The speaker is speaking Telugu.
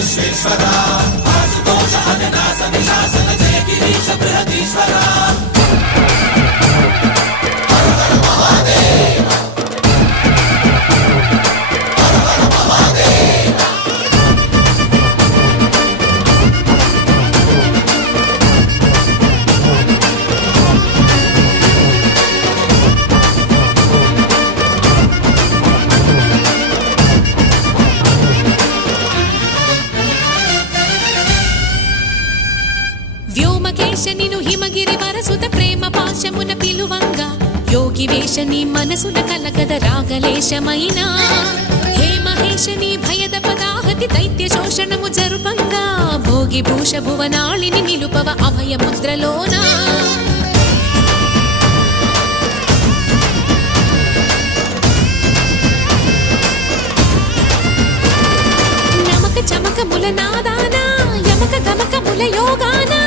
విశ్వేశ్వర ఆశుతోష అజనాస విశాసన జయ గిరీశ బృహదీశ్వర హర హర మహాదేవ హర హర మహాదేవ వ్యోమకేశనిను హిమగిరి వరసుత ప్రేమ పాశమున పిలువంగా యోగి వేషని మనసున కలకద రాగలేశమైనా హే మహేశని భయద పదాహతి దైత్య శోషణము జరుపంగా భోగి భూష భువనాళిని నిలుపవ అభయ ముద్రలోనా నమక చమక ముల నాదానా యమక గమక ముల యోగానా